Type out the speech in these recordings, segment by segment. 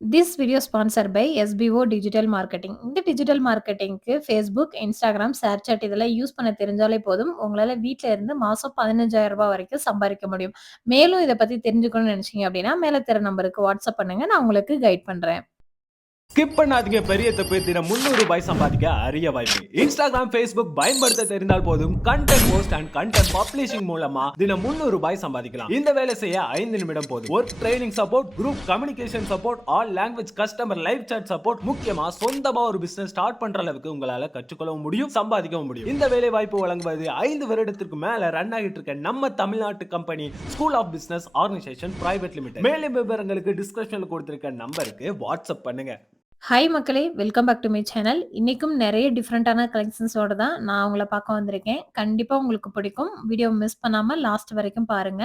This video sponsor by SPO digital marketing. இந்த digital மார்க்கெட்டிங்க்கு Facebook, Instagram, ShareChat இதெல்லாம் use பண்ண தெரிஞ்சாலே போதும். உங்களால வீட்ல இருந்து மாசம் ரூ. 15,000 வரைக்கும் சம்பாரிக்க முடியும். மேலும் இத பத்தி தெரிஞ்சுக்கணும்னு நெனச்சீங்க அப்டின்னா, மேல தர நம்பருக்கு வாட்ஸ்அப் பண்ணுங்க. நான் உங்களுக்கு கைட் பண்றேன். ஸ்கிப் பண்ணாதீங்க, பெரிய தப்பு. தினம் ரூ. 300 சம்பாதிக்க அரிய வாய்ப்பு. இன்ஸ்டாகிராம், Facebook பயன்படுத்த தெரிந்தால் போதும். Content post and content publishing மூலமா தினம் ரூ. 300 சம்பாதிக்கலாம். இந்த வேலை செய்ய 5 நிமிடம் போதும். Work training support, group communication support, all language customer live chat support, முக்கியமா சொந்தமா ஒரு பிசினஸ் ஸ்டார்ட் பண்ற அளவுக்கு உங்களால கற்றுக்கொள்ளவும் முடியும், சம்பாதிக்கவும் முடியும். இந்த வேலை வாய்ப்பு வழங்குவது 5 வருடத்திற்கு மேல ரன் ஆகிட்டு இருக்க நம்ம தமிழ்நாட்டு company school of business organisation private limited. மேலும் விவரங்களுக்கு டிஸ்கிரிப்ஷன்ல கொடுத்திருக்க நம்பருக்கு வாட்ஸ்அப் பண்ணுங்க. ஹாய் மக்களே! Welcome back to my channel. இன்னைக்கும் நெறைய டிஃபரண்டான கலெக்ஷன்ஸோட தான் நான் உங்கள பார்க்க வந்திருக்கேன். கண்டிப்பா உங்களுக்கு பிடிக்கும். வீடியோ மிஸ் பண்ணாம லாஸ்ட் வரைக்கும் பாருங்க.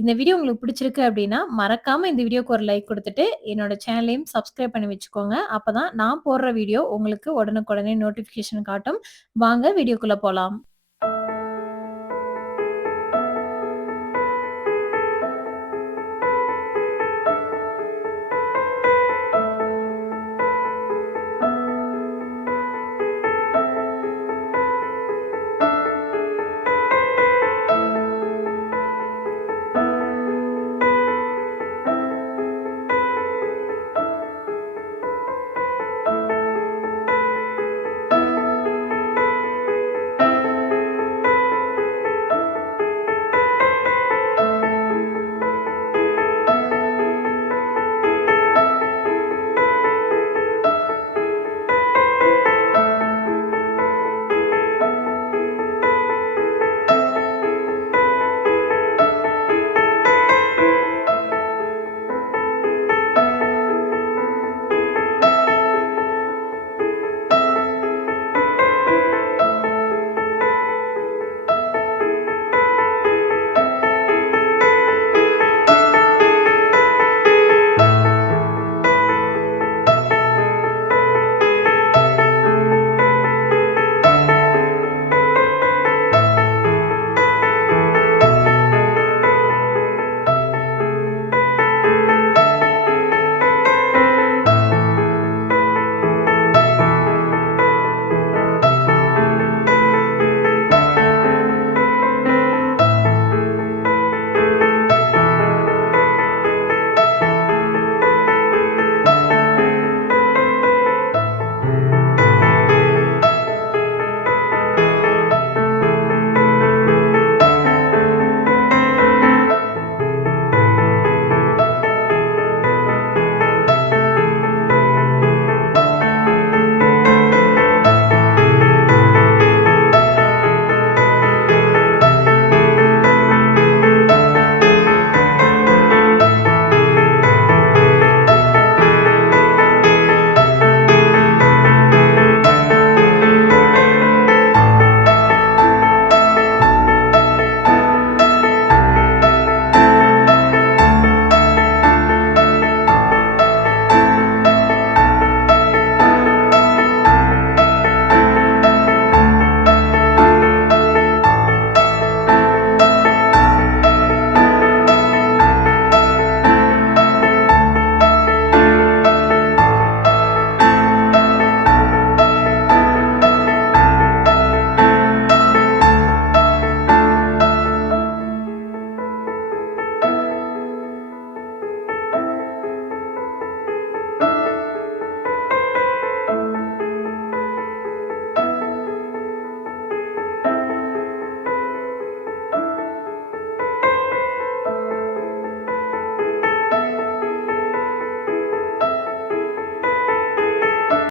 இந்த வீடியோ உங்களுக்கு பிடிச்சிருக்கு அப்டின்னா, மறக்காம இந்த வீடியோக்கு ஒரு லைக் குடுத்துட்டு, என்னோட சேனலையும் சப்ஸ்கிரைப் பண்ணி வச்சுக்கோங்க. அப்பதான் நான் போடுற வீடியோ உங்களுக்கு உடனுக்குடனே நோட்டிஃபிகேஷன் காட்டும். வாங்க வீடியோக்குள்ள போலாம்.